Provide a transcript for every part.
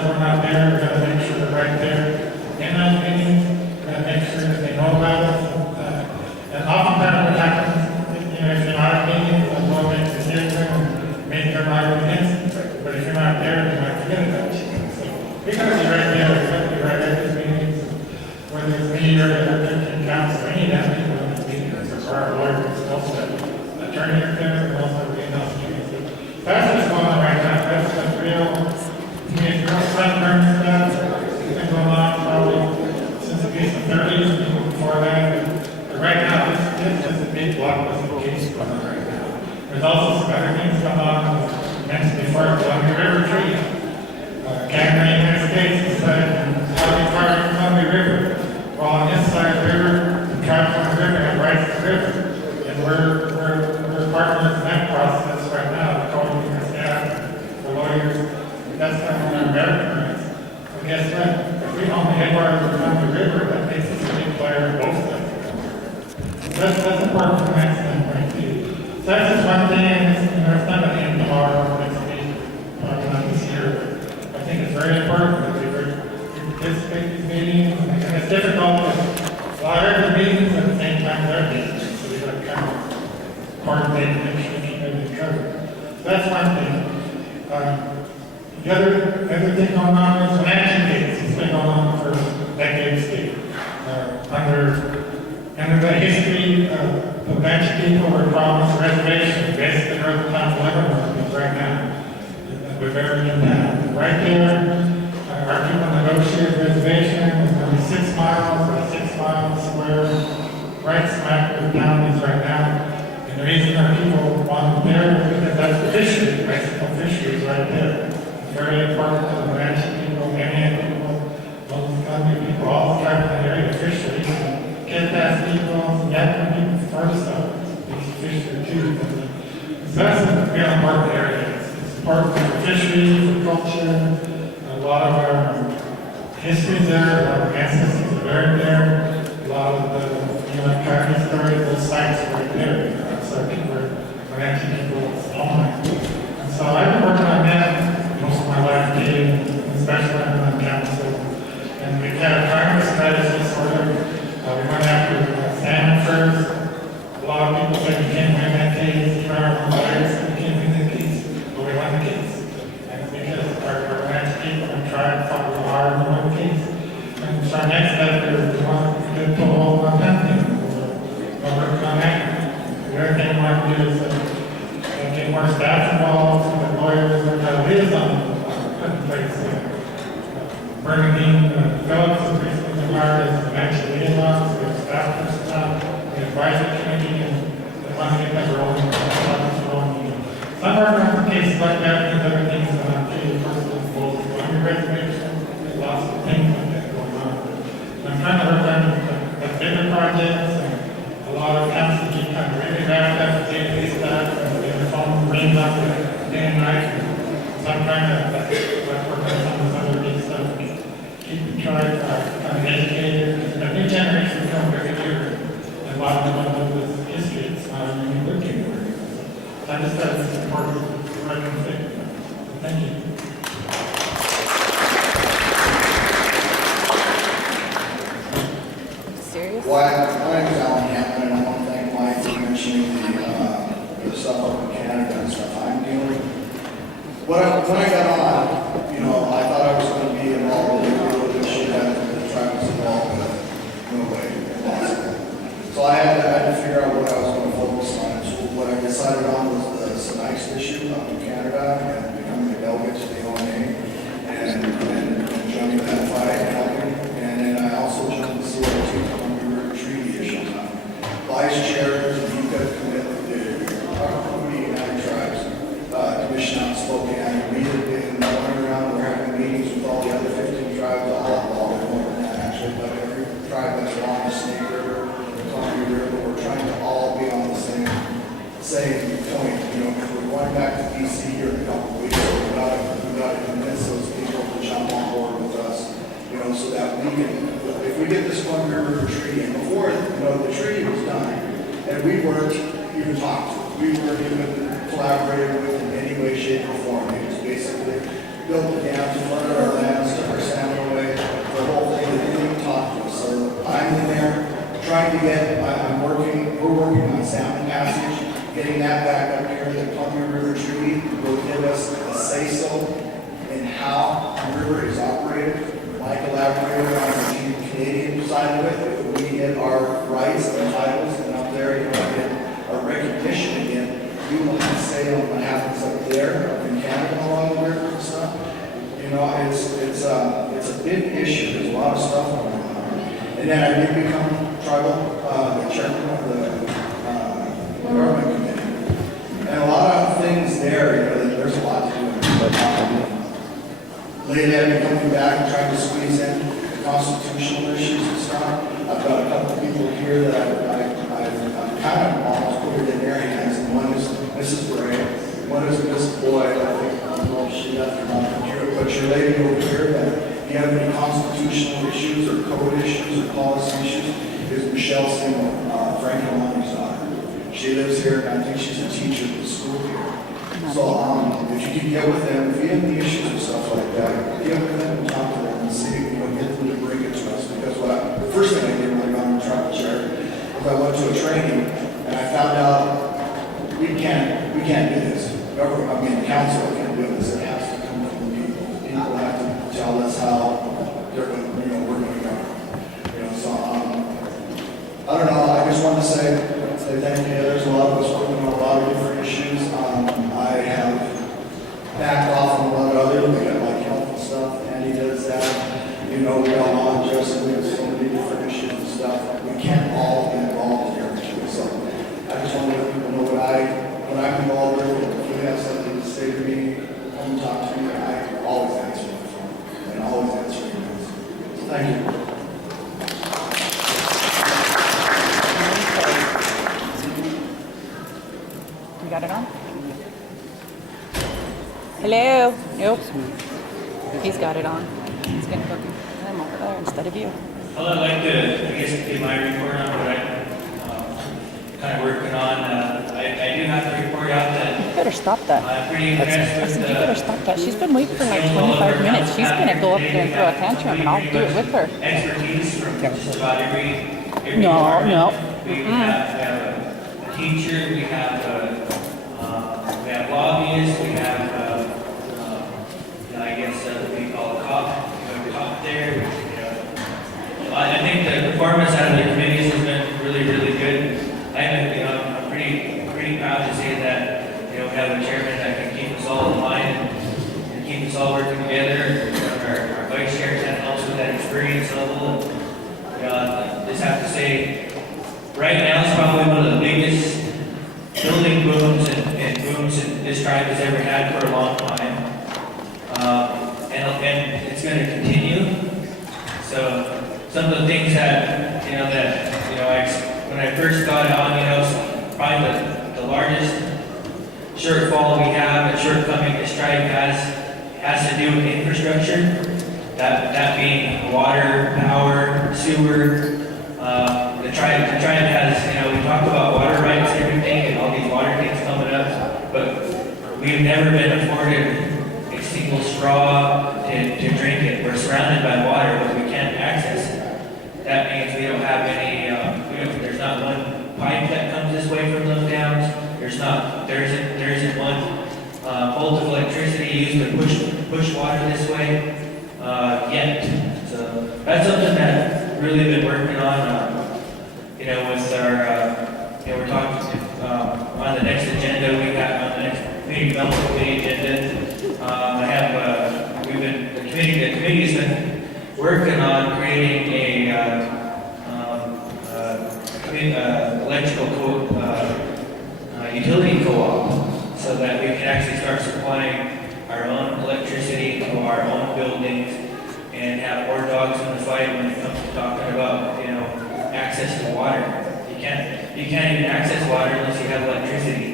because we're not there, we're going to make sure they're right there in those meetings. We're going to make sure that they know about us. And oftentimes what happens, you know, if you're not at meetings, we'll make decisions and make their mind against it. But if you're not there, you might forget about you. So we got to be right there. We got to be right at these meetings. Whether it's me or the other council, any of that people in these meetings, or our lawyers, also attorney up there, and also the in-house community. That's what's going on right now. That's the real community, real sunburn stuff. It's been going on probably since at least the 30s, and even before that. But right now, this is a big blockbuster case going on right now. There's also some other things going on. Mentioned before, the Columbia River Treaty. Canada, United States, decided how to fire the Columbia River. Well, on this side of the river, the tribes on the river have rights to the river. And we're partners in that process right now, according to our staff, the lawyers. That's not on our American rights. Well, guess what? If we own the headwaters of the Columbia River, that makes us a big player in both sides. That's important from that standpoint, too. So that's just one thing, and it's, you know, it's not going to end tomorrow or next week, probably not this year. I think it's very important that we participate in these meetings, and it's difficult because a lot of the meetings at the same time they're meetings, so we got to kind of coordinate and make sure we keep everything covered. So that's one thing. The other thing going on is financial gates. It's been going on for decades. Under the history of a bunch of people were promised reservations, basically Northern Town Lebanon right now. We're very in that. Right there, our people negotiated reservation. It's only 6 miles by 6 miles square, right smack where the town is right now. And the reason our people want it there is because that's the fishery, bicycle fisheries right there. It's very important to the ranch people, Indian people, local country people, all the tribes in the area, fisheries. Can't people, Yakima people first up, these fisheries too. So that's a real important area. It's important for the fisheries, for culture. A lot of our history there, a lot of ancestors are buried there. A lot of the, you know, county stories, those sites are right there. So people are actually people's homeland. And so I've been working on that most of my life, especially when I'm on council. And we've had a primary strategy sort of. We went after salmon first. A lot of people said we can't win that case. You know, our lawyers said we can't win that case. But we won the case. And it's because our ranch people have tried to fought real hard and won the case. And so our next step is we want to put a hold on hunting. We're working on that. The other thing we want to do is get more staff involved, so the lawyers learn how to liaison put in place. Bernadine Phillips is recently hired as the ranch liaison, so we have staff personnel, we have advisory committee, and they want to get that rolling. Some of our cases like that, and other things that I'm too, personal goals, on your reservation, there's lots of things like that going on. And I'm trying to work on the bigger projects, and a lot of council keep kind of really wrapped up with day-to-day stuff, and the phone rings up day and night. So I'm trying to work on some of this other big stuff. Keep the tribe kind of educated. The new generation come every year, and a lot of them don't know this history. It's not even looking for it. So I just thought this is important to recognize. Thank you. Serious? Well, my name is Alan Hampton, and I want to thank Mike for mentioning the stuff up in Canada and stuff I'm dealing with. When I got on, you know, I thought I was going to be involved in the shit that the tribe was involved with. No way, impossible. So I had to figure out what I was going to focus on. So what I decided on was the Sinice issue up in Canada and becoming a delegate to the ONA and joining that fight and helping. And then I also joined the CRT Columbia River Treaty issue. Vice chair is the UPEP committee, United Tribes Commission out in Spokane. We have been going around, we're having meetings with all the other 15 tribes, all more than that actually, but every tribe that's along the Snake River, the Columbia River, we're trying to all be on the same point, you know, because we're going back to B.C. here in a couple of weeks, so we got to convince those people to jump on board with us, you know, so that we can, if we get this Columbia River treaty, and before, you know, the treaty was done, and we weren't even talked to, we weren't even collaborated with in any way, shape, or form. It was basically built the dams in front of our land, trying to get, we're working on salmon passage, getting that back up here. The Columbia River Treaty will give us a say-so in how the river is operated. Like elaborated on the Canadian side of it, if we get our rights and titles and up there, you know, get our recognition again, we will have to say on what happens up there, up in Canada along the river and stuff. You know, it's a big issue. There's a lot of stuff going on. And then I did become tribal, the chairman of the government committee. And a lot of things there, you know, there's a lot to do. Lately I've been coming back and trying to squeeze in the constitutional issues and stuff. I've got a couple of people here that I've kind of almost put it in their hands. And one is Mrs. Bray, one is Miss Boyd. I think, I don't know if she left or not from here, but your lady over here, that if you have any constitutional issues or code issues or policy issues, is Michelle Seymour, Frank Alani's daughter. She lives here, and I think she's a teacher at the school here. So if you can get with them, if you have any issues and stuff like that, get with them and talk to them and see, you know, get them to bring it to us. Because the first thing I did when I got in the tribal chair was I went to a training and I found out we can't do this. The council can't do this. It has to come from the people. People have to tell us how they're going to, you know, we're going to go. You know, so I don't know. I just want to say thank you. There's a lot of us working on a lot of different issues. I have backed off on a lot of other. We got like health and stuff. Andy does that. You know, we got law and justice. We have so many different issues and stuff. We can't all get involved in everything. So I just want to let people know what I'm involved with. If you have something to say to me, come talk to me. I always answer the phone and always answer emails. So thank you. You got it on? Hello? Nope. He's got it on. He's going to go do them over there instead of you. Well, I'd like to, I guess, give my report on what I'm kind of working on. I do have to report out that You better stop that. I'm pretty impressed with You better stop that. She's been waiting for like 25 minutes. She's going to go up there and throw a tantrum, and I'll do it with her. expertise from just about every No, department. no. We have a teacher, we have lobbyists, we have, I guess, what we call a cop. We have a cop there. I think the performance out of the committees has been really, really good. I'm pretty proud to say that, we have a chairman that can keep us all in line and keep us all working together. Our vice chair kind of helps with that experience level. I just have to say, right now it's probably one of the biggest building booms and booms that this tribe has ever had for a long time. And it's going to continue. So some of the things that, when I first got on, probably the largest shortfall we have, the shortcoming this tribe has to do with infrastructure. That being water, power, sewer. The tribe has, we talk about water rights and everything, and all these water things coming up, but we've never been afforded a single straw to drink it. We're surrounded by water, but we can't access it. That means we don't have any, there's not one pipe that comes this way from those dams. There isn't one volt of electricity used to push water this way yet. So that's something that really been working on, with our, we're talking on the next agenda, we got on the next community development committee agenda. The committee's been working on creating electrical utility co-op, so that we can actually start supplying our own electricity to our own buildings and have more dogs in the fight when it comes to talking about, access to water. You can't even access water unless you have electricity.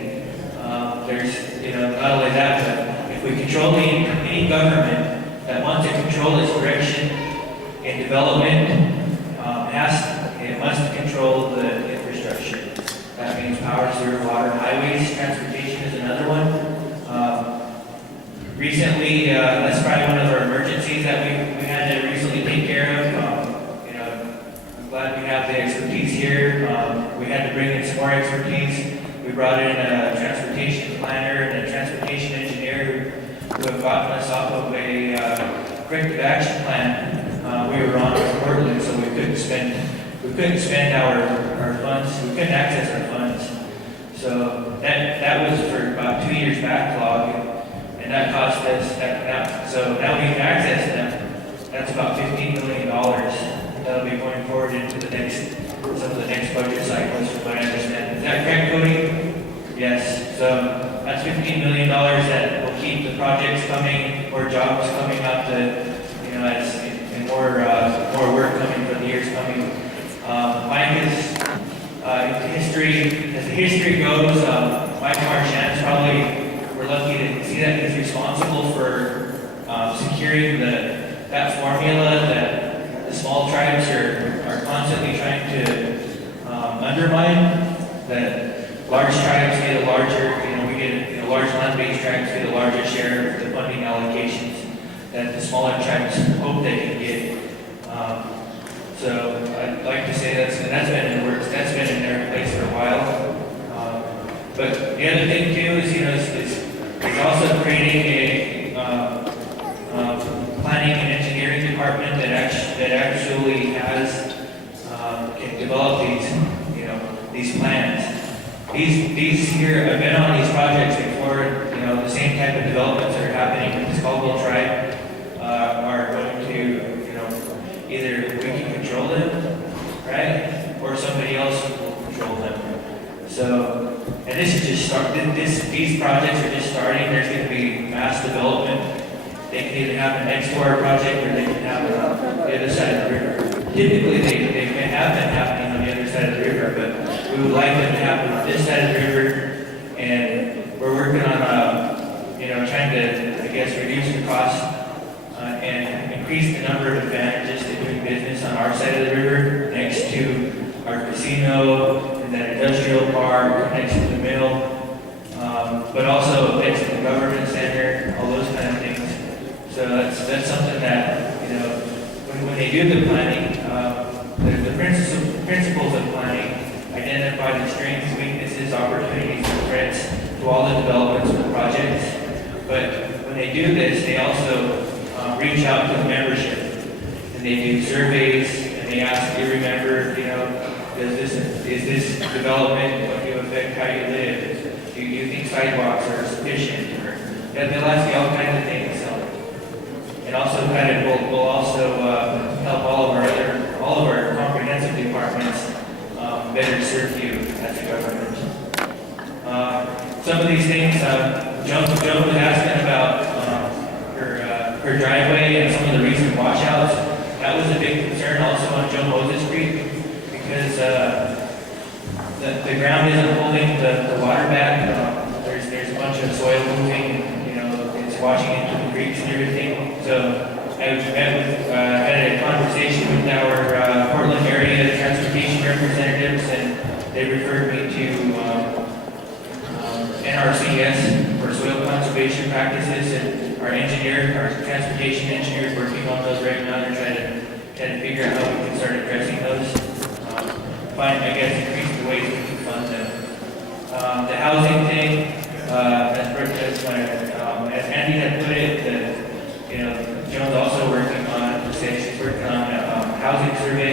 Not only that, but if we control any government that wants to control its direction in development, it must control the infrastructure. That means power, sewer, water, highways, transportation is another one. Recently, that's probably one of our emergencies that we had to recently take care of. I'm glad we have the expertise here bring in some more expertise. We brought in a transportation planner and a transportation engineer who have gotten us off of a corrective action plan. We were on in Portland, so we couldn't spend our funds, we couldn't access our funds. So that was for about 2 years backlog, and that cost us, so now we can access them. That's about $15 million. That'll be going forward into some of the next budget cycles, from what I understand. Is that correct, Cody? Yes. So that's $15 million that will keep the projects coming, more jobs coming out and more work coming for the years coming. Mike is, as the history goes, Mike Marchand's probably, we're lucky to see that he's responsible for securing that formula that the small tribes are constantly trying to undermine. That large tribes get a larger, large land-based tribes get a larger share of the funding allocations that the smaller tribes hope they can get. So I'd like to say that's been in the works, that's been in their place for a while. But the other thing too is also creating a planning and engineering department that actually can develop these plans. These here, I've been on these projects before. The same type of developments that are happening with the Caldwell tribe are going to, either we can control them, right, or somebody else will control them. So, and this is just these projects are just starting. There's going to be mass development. They can either happen next to our project or they can happen on the other side of the river. Typically, they have been happening on the other side of the river, but we would like them to happen on this side of the river. And we're working on, trying to, I guess, reduce the cost and increase the number of advantages to doing business on our side of the river, next to our casino and that industrial park, next to the mill, but also next to the government center, all those kind of things. So that's something that, when they do the planning, the principles of planning identify the strengths, weaknesses, opportunities, and threats to all the developments of the projects. But when they do this, they also reach out to the membership, and they do surveys, and they ask, do you remember, is this development going to affect how you live? Do you think sidewalks are sufficient? Or they'll ask you all kinds of things. And also will also help all of our comprehensive departments better serve you as a government. Some of these things, Joan was asking about her driveway and some of the recent washouts. That was a big concern also on Joe Moses Creek because the ground isn't holding the water back. There's a bunch of soil moving, it's washing into the creeks and everything. So I had a conversation with our Portland area transportation representatives, and they referred me to NRCS for soil conservation practices, and our transportation engineer is working on those right now. They're trying to figure out how we can start addressing those. Increase the ways we can fund them. The housing thing, as Andy had put it, Joan's also working on, she's working on a housing survey,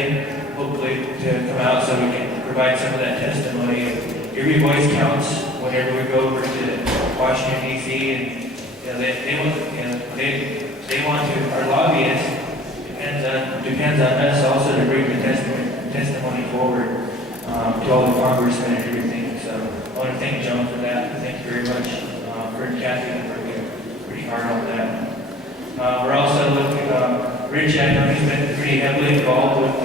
hopefully to come out so we can provide some of that testimony. Every voice counts whenever we go over to Washington, D.C., and they want to, our lobbyists, depends on us also to bring the testimony forward to all the congressmen and everything. So I want to thank Joan for that. Thank you very much. For Kathy working pretty hard on that. We're also looking, Rich, I know he's been pretty heavily involved with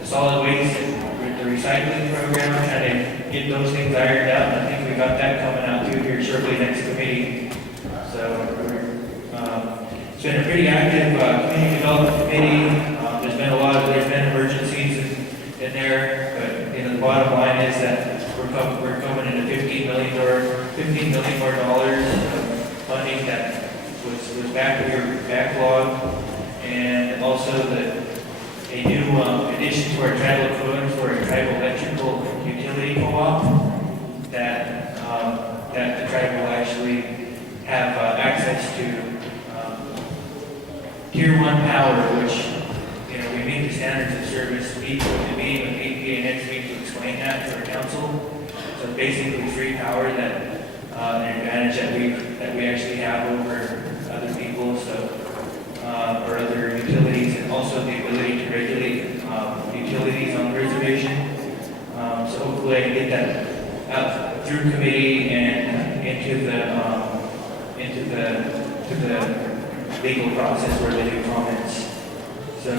the solid waste and with the recycling program, trying to get those things ironed out. And I think we got that coming out too here shortly next committee. So it's been a pretty active community development committee. There's been emergencies in there, but the bottom line is that we're coming into $15 million more dollars of funding that was backlog, and also that a new addition to our tribal code for a tribal electrical utility co-op that the tribe will actually have access to Tier 1 power, which, we meet the standards of service. We will be with EPA next week to explain that to our council. So basically free power that, an advantage that we actually have over other people, or other utilities, and also the ability to regulate utilities on the reservation. So hopefully I can get that out through committee and into the legal process where they do comments. So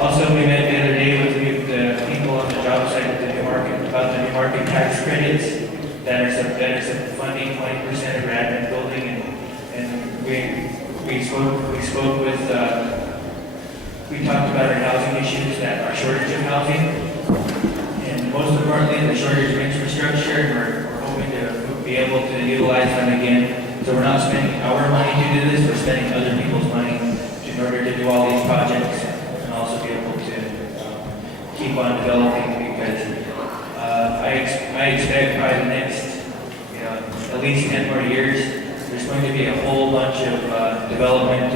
also we met the other day with the people on the job site at the new market about the new market tax credits that are funding 20% of our admin building, and we spoke with we talked about our housing issues, that our shortage of housing, and most importantly the shortage of infrastructure, and we're hoping to be able to utilize them again. So we're not spending our money to do this, we're spending other people's money in order to do all these projects and also be able to keep on developing, because I expect by the next, at least 10 more years, there's going to be a whole bunch of development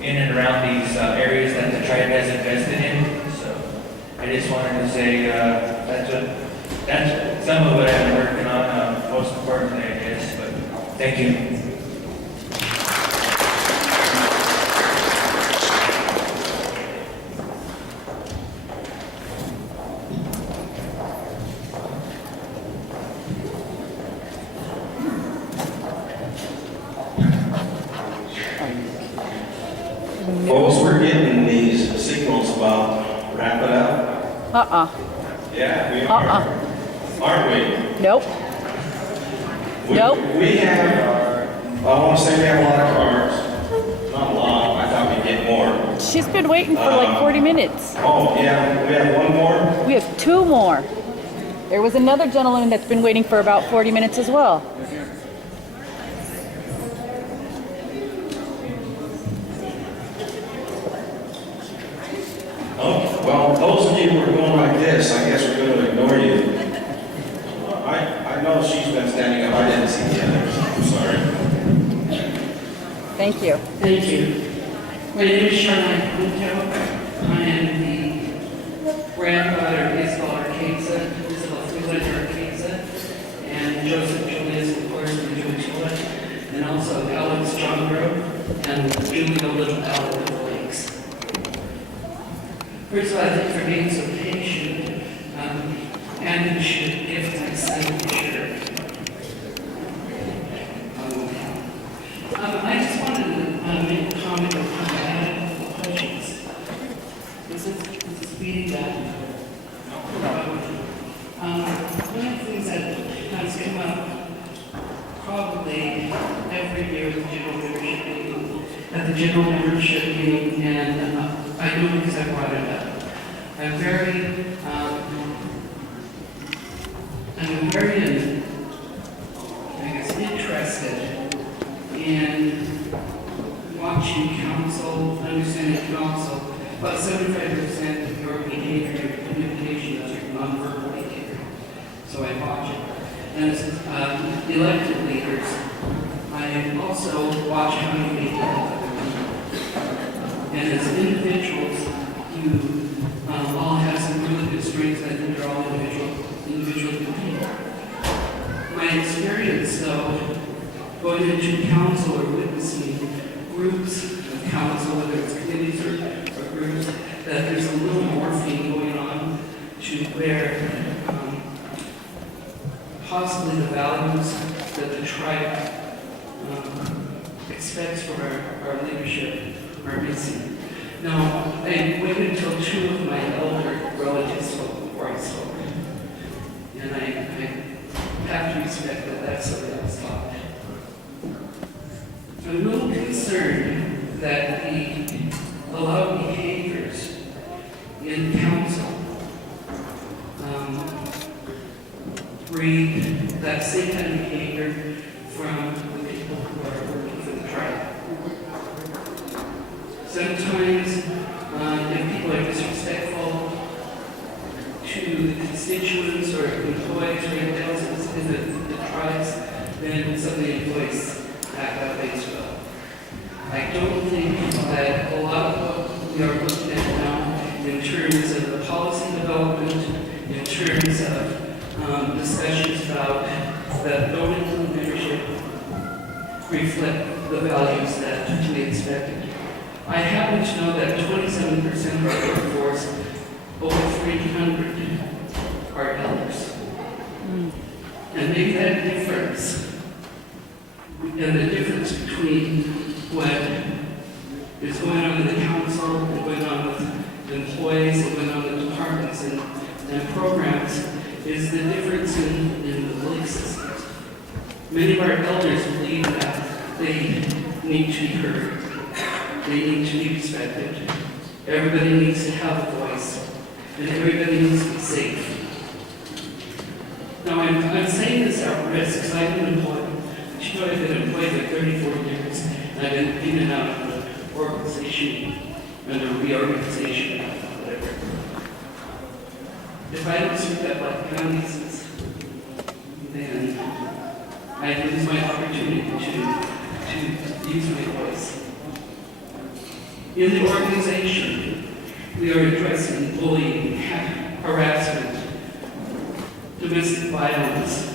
in and around these areas that the tribe has invested in. So I just wanted to say that's some of what I've been working on, most importantly, I guess. But thank you. Folks, we're getting these signals about wrap it up. Yeah, we are. Aren't we? Nope. Nope. We have, I want to say we have a lot of cards. Not a lot, I thought we'd get more. She's been waiting for like 40 minutes. Oh, yeah, we have one more? We have 2 more. There was another gentleman that's been waiting for about 40 minutes as well. Oh, well, those of you who are going like this, I guess we're going to ignore you. I know she's been standing up, I didn't see the others, I'm sorry. Thank you. Thank you. My name is Charlotte Punto. I am the grandfather of Isabel Arcaza, Isabel Freelander Arcaza, and Joseph Julius, of course, and Julie Juliet, and also Alex John Grove, and Julia Little Alex of the Lakes. First of all, I thank you for being so patient, and you should give my signature. I just wanted to make a comment on how I had a questions. This is reading that. One of the things that has come up probably every year at the general membership meeting, and I know because I brought it up. I'm very interested in watching council, understanding council, about 75% of your behavior, your communication is your nonverbal behavior. So I watch it. And as elected leaders, I also watch how you behave. And as individuals, you all have some really good strengths. I think they're all individual people. My experience, though, going into council or witnessing groups of council, whether it's committees or groups, that there's a little morphine going on to where possibly the values that the tribe expects from our leadership are missing. Now, I waited until 2 of my elder relatives spoke before I spoke. And I have to respect that that's the way I was taught. I'm a little concerned that the allowed behaviors in council breed that same kind of behavior from the people who are working for the tribe. Sometimes, if people are disrespectful the tribes, then some of the employees act out as well. I don't think that a lot of what we are looking at now in terms of the policy development, in terms of discussions about that don't include membership, reflect the values that we expected. I happen to know that 27% of our workforce, over 300, are elders. And maybe that difference, and the difference between what is going on in the council, and going on with employees, and going on with departments and programs, is the difference in the belief systems. Many of our elders believe that they need to be heard, they need to be respected, everybody needs to have a voice, and everybody needs to be safe. Now, I'm saying this at risk because I've been employed. But you know, I've been employed for 34 years, and I've been in and out of the organization and the reorganization, whatever. If I don't speak up like counties, then I lose my opportunity to use my voice. In the organization, we are addressing bullying, harassment, domestic violence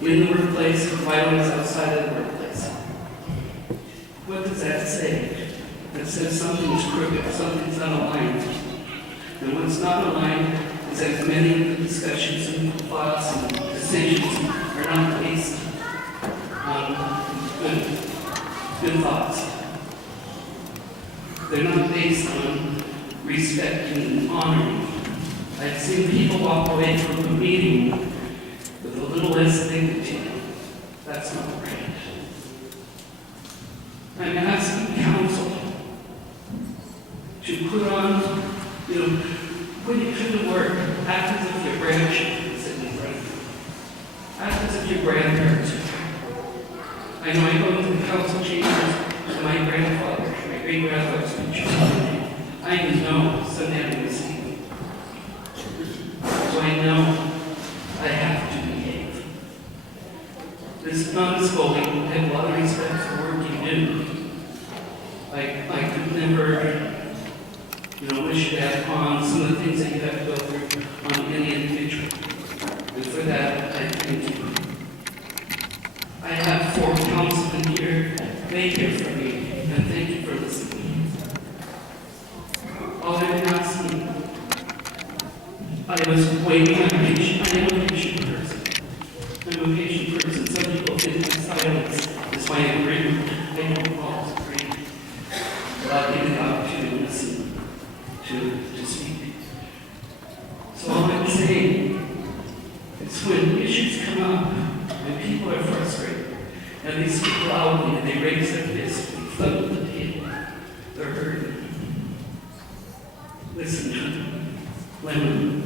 in the workplace, violence outside of the workplace. What does that say? That says something is crooked, something's not aligned. And what's not aligned is that many of the discussions and thoughts and decisions are not based on good thoughts. They're not based on respect and honoring. I've seen people walk away from a meeting with a little less dignity. That's not right. I'm asking council to put on, when you come to work, act as if your grandchildren is sitting in front of you. Act as if your grandparents are there. I know I go into the council chambers with my grandfather, my great-grandfather's picture. I know Sunday will see me. So I know I have to behave. This is not a scolding. I have a lot of respect for the work you do. I could never, wish that on some of the things that you have to go through on any individual. And for that, I thank you. I have 4 councilmen here. They care for me, and thank you for listening. All I'm asking, I was waiting on patient. I am a patient person. I'm a patient person. Some people think silence is my agreement. I don't always agree. But I'll give you the opportunity to listen, to speak. So all I'm saying is when issues come up, when people are frustrated, and they speak loudly, and they raise their fists, they thump the table, they're hurting. Listen to them. Lemon.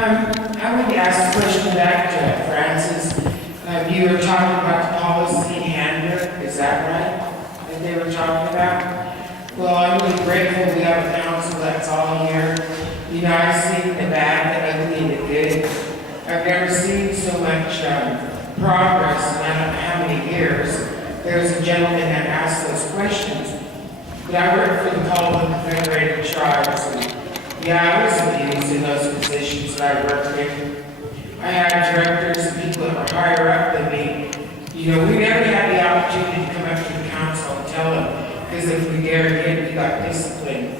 I would ask a question back to Francis. You were talking about the policy handbook, is that right? That they were talking about? Well, I'm really grateful we have a council that's all here. I've seen the bad, the ugly, and the good. I've never seen so much progress in I don't know how many years. There was a gentleman that asked those questions. But I worked for the Colvin Confederated Tribes, and I was abused in those positions that I worked in. I had directors and people that were higher up than me. We never had the opportunity to come up to the council and tell them, because if we dared again, we got disciplined.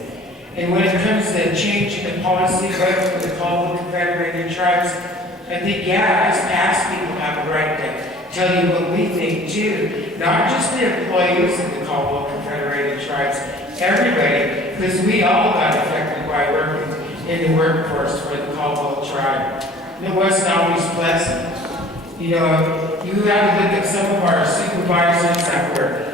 And when it comes to changing the policy, right, for the Colvin Confederated Tribes, I think, us past people have a right to tell you what we think too. Not just the employees of the Colvin Confederated Tribes, everybody, because we all got affected by working in the workforce for the Colvin tribe. And it wasn't always pleasant. You have to look at some of our supervisors that were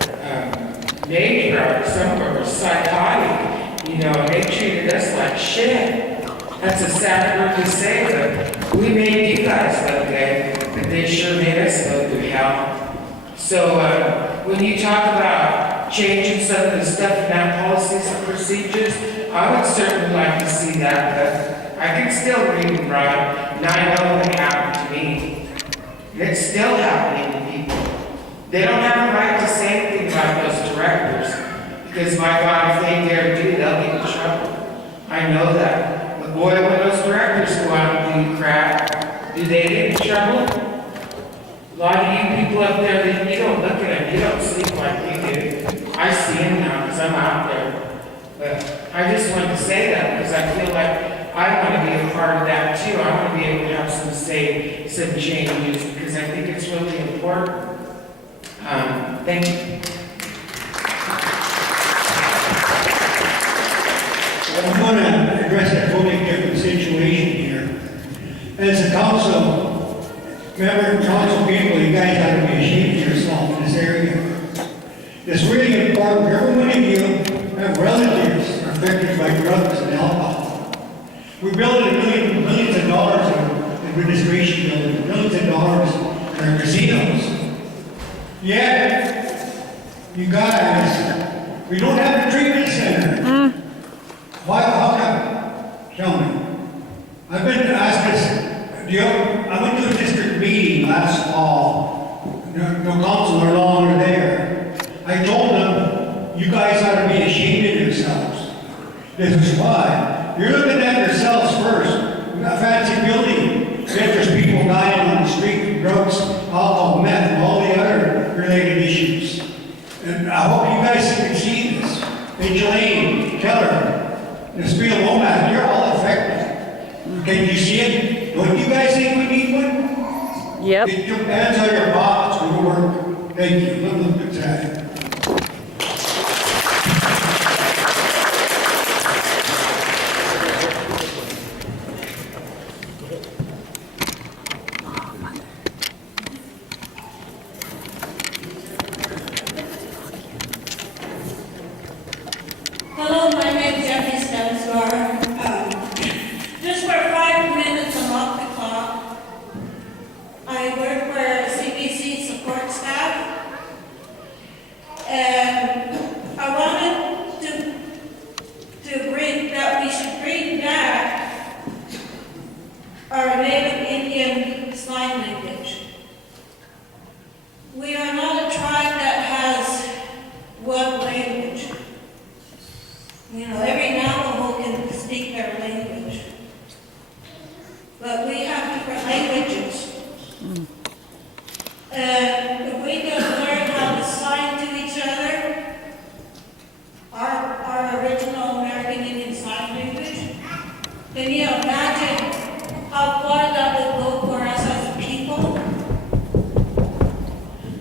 major, some of them were psychotic, and they treated us like shit. That's a sad word to say, but we made you guys look good, but they sure made us look good hell. So when you talk about changing some of the stuff in that policies and procedures, I would certainly like to see that, but I can still read and write, and I know what happened to me. And it's still happening to people. They don't have a right to say anything about those directors, because my God, if they dare do, they'll get in trouble. I know that. But boy, when those directors go out and do crap, do they get in trouble? A lot of you people up there, you don't look at them, you don't sleep like we do. I see them now because I'm out there. But I just wanted to say that because I feel like I want to be a part of that too. I want to be able to have some say, some changes, because I think it's really important. Thank you. I'm going to address a totally different situation here. As a council, member, council people, you guys ought to be ashamed of yourself in this area. It's really important. Every one of you have relatives are affected by drugs and alcohol. We're building millions of dollars in administration buildings, millions of dollars in our casinos. Yet, you guys, we don't have a treatment center. Why, how come? Tell me. I've been asked this, I went to a district meeting last fall. No council are no longer there. I told them, you guys ought to be ashamed of yourselves. This is why. You're looking at yourselves first. We got a fancy building. Yet there's people dying on the street from drugs, alcohol, meth, and all the other related issues. And I hope you guys can see this. Hey, Jelaine, Keller, and Spiel Womack, you're all affected. Can you see it? Don't you guys think we need one? Yep. Get your hands on your pockets, go to work. Thank you. Look at that. Hello, my name is Jeffy Stanislar. Just for 5 minutes, I'm off the clock. I work for C.B.C. support staff. And I wanted to bring that we should bring back our Native Indian sign language. We are not a tribe that has one language. You know, every Navajo can speak their language. But we have different languages. And if we can learn how to sign to each other, our original American Indian Sign Language, then you imagine how far that would go for us as a people,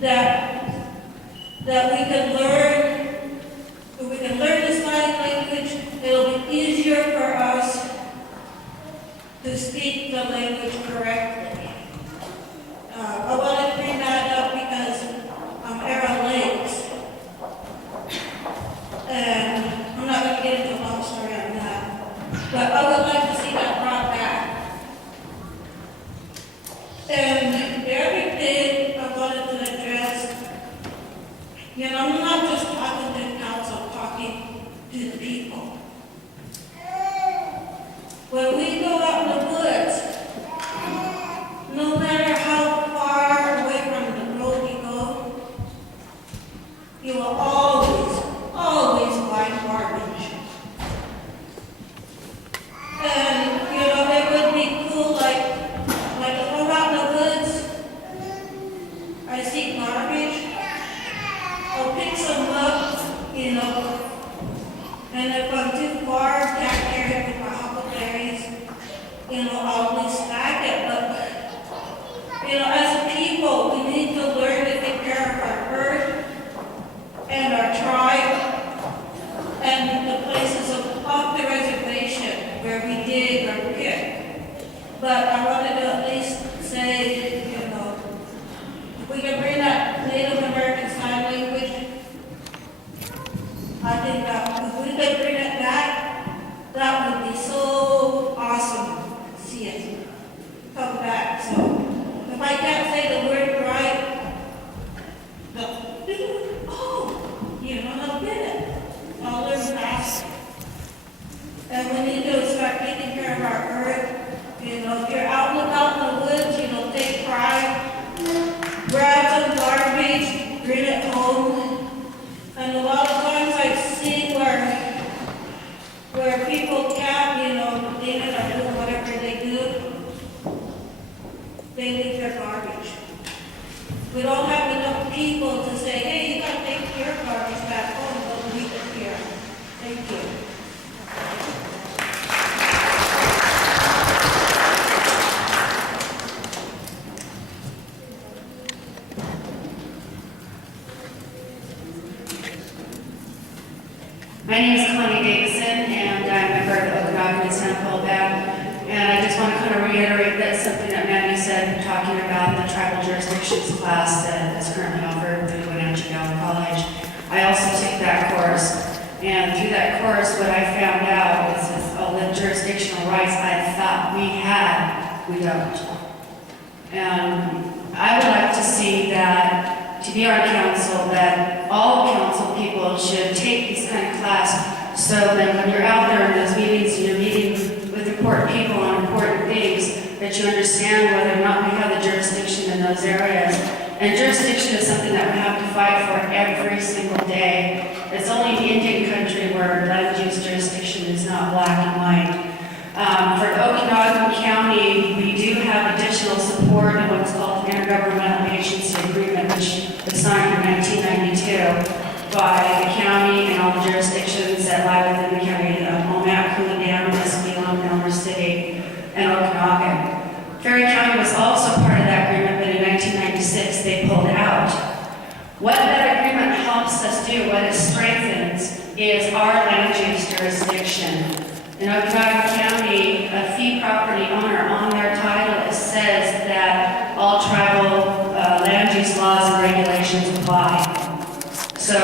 that we can learn. If we can learn the sign language, it'll be easier for us to speak the language correctly. I want to bring that up because I'm Arrow Lakes. And I'm not going to get into a long story on that. But I would like to see that brought back. And the other thing I wanted to address, you know, I'm not just talking to council, talking to the people. When we go out in the woods, no matter how far away from the road you go, you will always find garbage. And, you know, it would be cool, like if I'm out in the woods, I see garbage, I'll pick some up, you know, and if I'm too far, can't carry it with my huckleberries, you know, I'll at least stack it. But, you know, as a people, we need to learn to take care of our earth and our tribe and the places off the reservation where we dig or pick. But I wanted to at least say, you know, if we can bring that Native American Sign Language, I think that if we could bring it back, that would be so awesome to see it come back. So if I can't say the word right, oh, you know, I'll get it. I'll learn fast. Sample back. And I just want to kind of reiterate that something that Mandy said, talking about the tribal jurisdictions class that is currently offered through Wenatchee Valley College. I also took that course, and through that course, what I found out is all the jurisdictional rights I thought we had, we don't. And I would like to see that, to be on council, that all council people should take this kind of class, so that when you're out there in those meetings, and you're meeting with important people on important things, that you understand whether or not we have the jurisdiction in those areas. And jurisdiction is something that we have to fight for every single day. It's only in Indian country where land use jurisdiction is not black and white. For Okanagan County, we do have additional support in what's called the Intergovernmental Agency Agreement, which was signed in 1992 by the county and all the jurisdictions that lie within the county of Omak, Houlihan, Musqueam, Elmer City, and Okanagan. Ferry County was also part of that agreement, but in 1996 they pulled out. What that agreement helps us do, what it strengthens, is our land use jurisdiction. In Okanagan County, a fee property owner on their title, it says that all tribal land use laws and regulations apply. So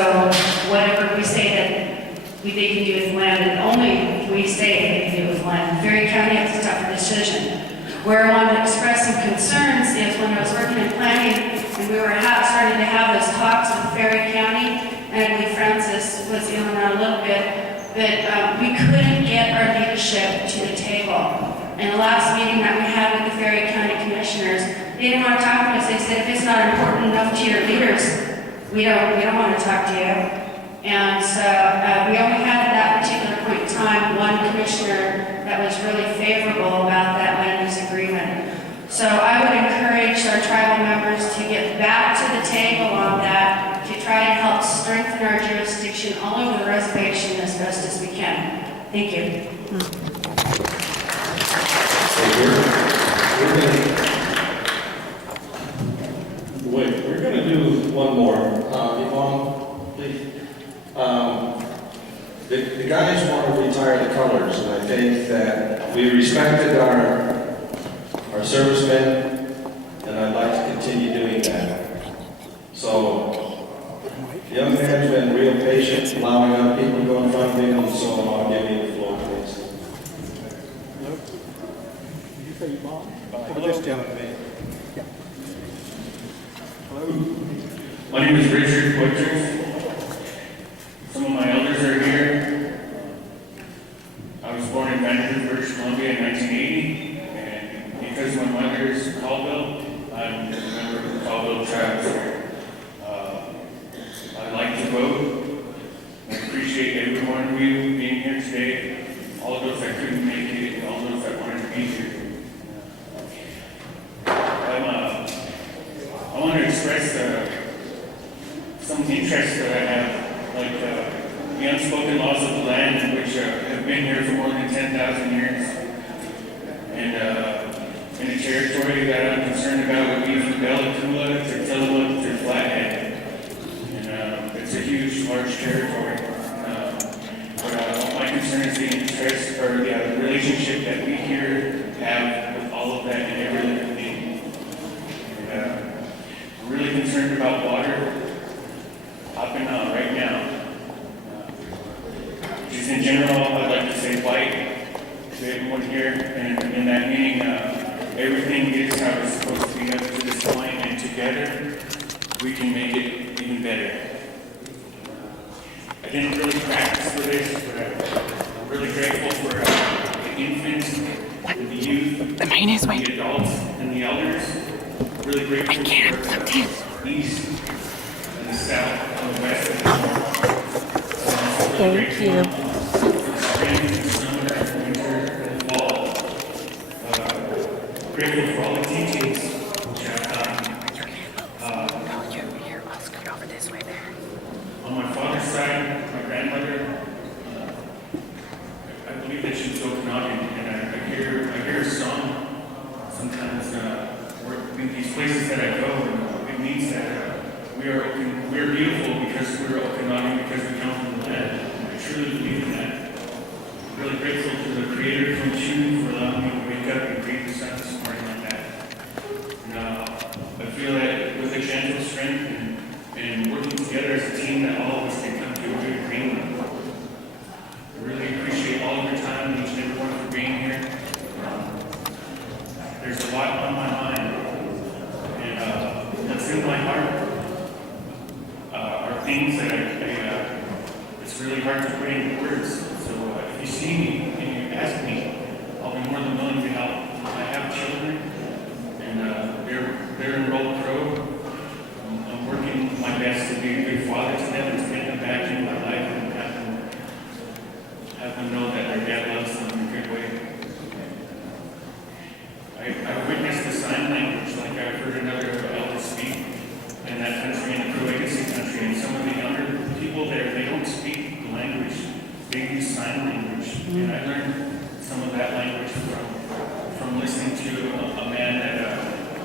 whatever we say that they can do with land, and only we say they can do with land. Ferry County has a tougher decision. Where I wanted to express some concerns is when I was working in planning and we were starting to have those talks with Ferry County, and I believe Francis was in on that a little bit, but we couldn't get our leadership to the table. In the last meeting that we had with the Ferry County Commissioners, they didn't want to talk to us. They said, if it's not important enough to your leaders, we don't want to talk to you. And so we only had at that particular point in time one commissioner that was really favorable about that land use agreement. So I would encourage our tribal members to get back to the table on that, to try to help strengthen our jurisdiction all over the reservation as best as we can. Thank you. We're going to do one more. Yvonne, please. The guys want to retire the colors, and I think that we respected our servicemen, and I'd like to continue doing that. So, the young man's been real patient, allowing other people to go in front of him, and so I'll give you the floor, please. Did you say Yvonne? This gentleman. Yeah. Hello. My name is Richard Butchers. Some of my elders are here. I was born in Vancouver, British Columbia in 1980, and because my mother is Caldwell, I'm a member of the Caldwell tribes here. I like to vote. I appreciate every one of you being here today, all of those that couldn't make it, and all those that wanted to be here. I want to express some interest that I have, like the unspoken laws of the land, which have been here for more than 10,000 years. And in a territory that I'm concerned about would be from Bella Coola to Tillamook to Flathead. And it's a huge, large territory. But my concern is the interest, or the relationship that we here have with all of that and every living thing. And I'm really concerned about water popping out right now. Just in general, I'd like to say white to everyone here, and in that meaning, everything is how it's supposed to be up to this point, and together we can make it even better. I didn't really practice for this, but I'm really grateful for the infants, and the youth, the adults, and the elders. Really grateful for the east, and the south, and the west, and the north. Thank you. Spring, summer, winter, and fall. Grateful for all the teachings which I've gotten. On my father's side, my grandmother, I believe that she was Okanagan, and I hear a song sometimes in these places that I go, and it means that we are beautiful because we're Okanagan, because we come from the land. I truly believe in that. I'm really grateful to the Creator for there's a lot on my mind, and what's in my heart are things that it's really hard to put into words. So if you see me and you ask me, I'll be more than willing to help. I have children, and they're enrolled pro. I'm working my best to be a good father to them and to get them back into my life and have them know that their dad loves them in a good way. I've witnessed the sign language, like I've heard another elders speak in that country, in the Croatian country, and some of the younger people there, they don't speak the language. They use sign language, and I learned some of that language from listening to a man that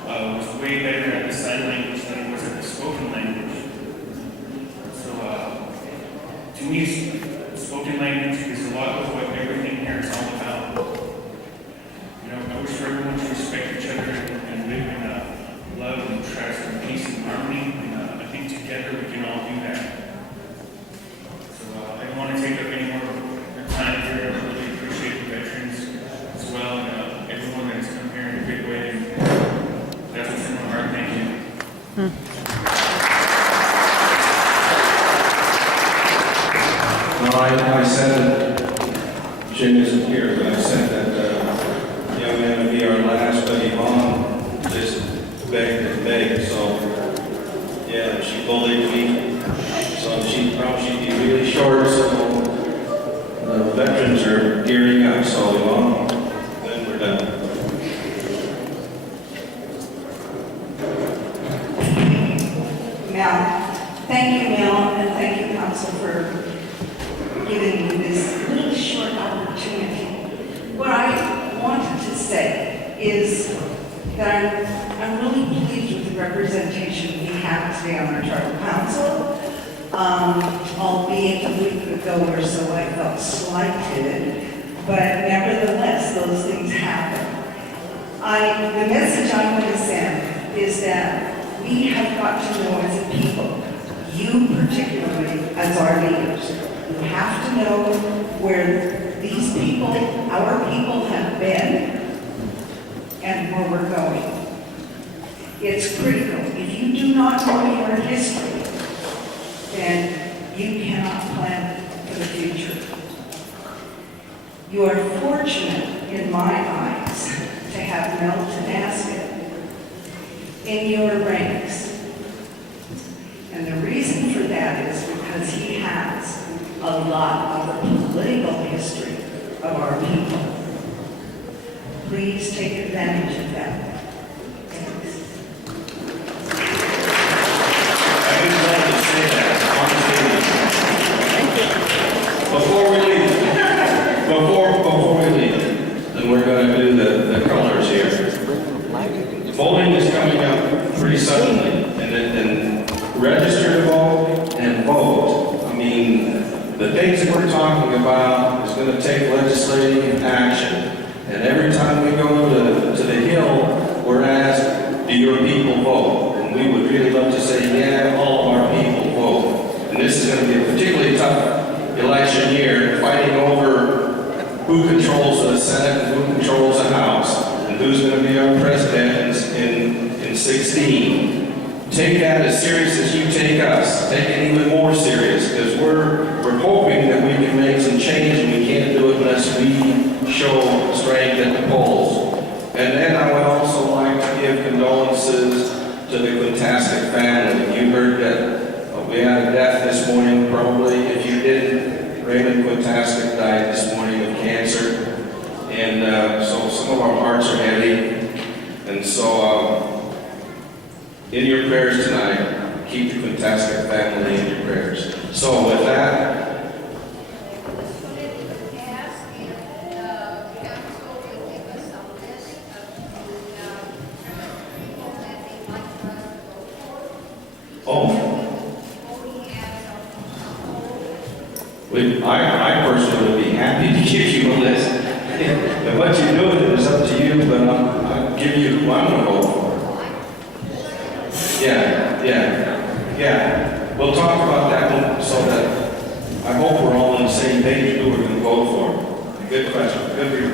was way better at the sign language than he was at the spoken language. So, to me, spoken language is a lot of what everything here is all about. You know, I wish for everyone to respect each other and live in love and trust and peace and harmony, and I think together we can all do that. So, I don't want to take up any more of your time here. I really appreciate the veterans as well, and everyone that's come here in a big way. And that's what's in my heart. Thank you. I said that Jim isn't here, but I said that young man would be our last, but Yvonne just begged and begged, so yeah, she bullied me, so she'd be really short, so the veterans are gearing up, so Yvonne, then we're done. Mel, thank you, Mel, and thank you, Council, for giving me this little short opportunity. What I wanted to say is that I'm really pleased with the representation we have today on our tribal council. Albeit a week ago or so I felt slighted, but nevertheless those things happen. The message I want to send is that we have got to know as a people, you particularly as our leaders, you have to know where these people, our people, have been and where we're going. It's critical. If you do not know your history, then you cannot plan for the future. You are fortunate, in my eyes, to have Mel Tenasket in your ranks. And the reason for that is because he has a lot of the political history of our people. Please take advantage of that. Thanks. I just wanted to say that, before we leave, then we're going to do the colors here. Voting is coming up pretty suddenly, and register to vote and vote. I mean, the things that we're talking about is going to take legislative action. And every time we go to the Hill, we're asked, do your people vote? And we would really love to say, yeah, all of our people vote. And this is going to be a particularly tough election year, fighting over who controls the Senate and who controls the House, and who's going to be our president in 16. Take that as serious as you take us. Take it even more serious, because we're hoping that we can make some change, and we can't do it unless we show strength at the polls. And then I would also like to give condolences to the Quintastic family. You heard that we had a death this morning, probably. If you didn't, Raymond Quintastic died this morning of cancer. And so some of our hearts are heavy. And so in your prayers tonight, keep the Quintastic family in your prayers. So with that, I personally would be happy to give you a list. And what you do with it is up to you, but I'll give you who I'm going to vote for. Yeah. We'll talk about that one so that I hope we're all on the same page who we're going to vote for. Good question. Good for you.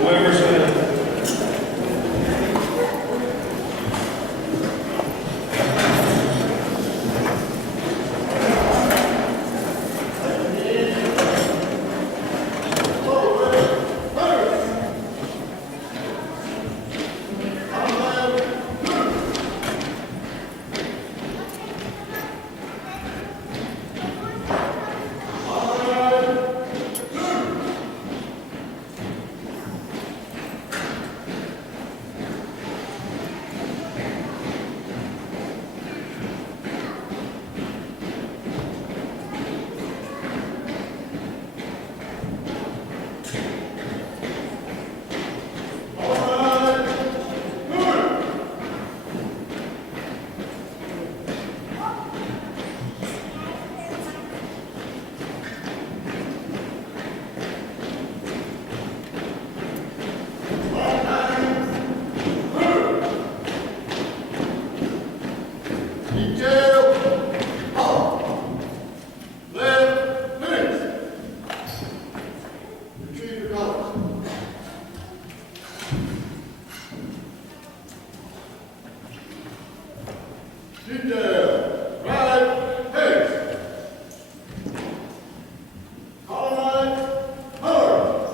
Whoever's going to Tyndale, right, hey. Colorado, color.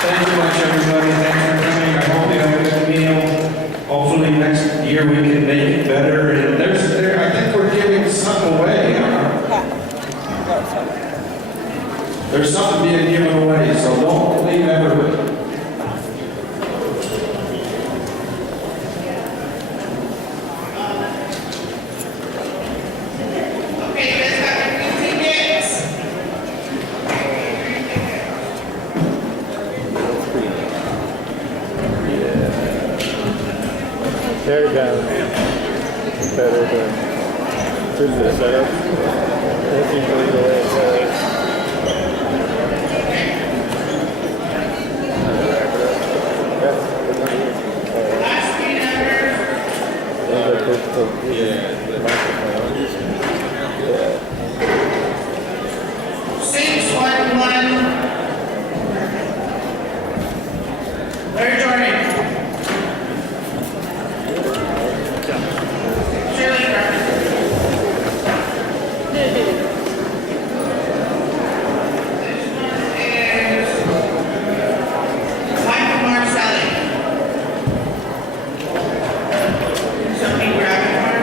Thank you much, everybody. Thanks for coming. I hope you have a good meal. Hopefully next year we can make it better. And I think we're giving something away, huh? There's something being given away, so don't leave everybody. Okay, you guys got your 15 minutes. Tear it down. Better than the setup. That's usually the way it goes. Last meeting number. Yeah. 611. Larry Jordan. Shirley Carter. This one is Michael Marcelli. Somebody grab it, Mark,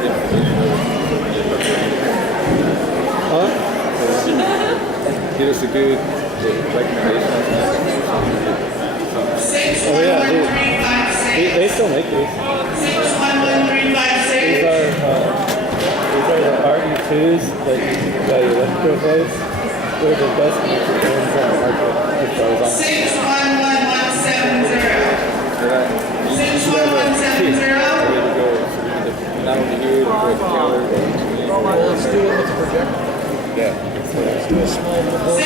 that information over. Huh? Give us a good recommendation. Oh yeah, they still make these. 611356. These are the RE2s that the electrical place. They're the best ones on the market. As far as I'm 611170. yeah. 61170. Ready to go. So we can just not only here, but together. Well, let's do it with the projector. Yeah. Let's do a small little board.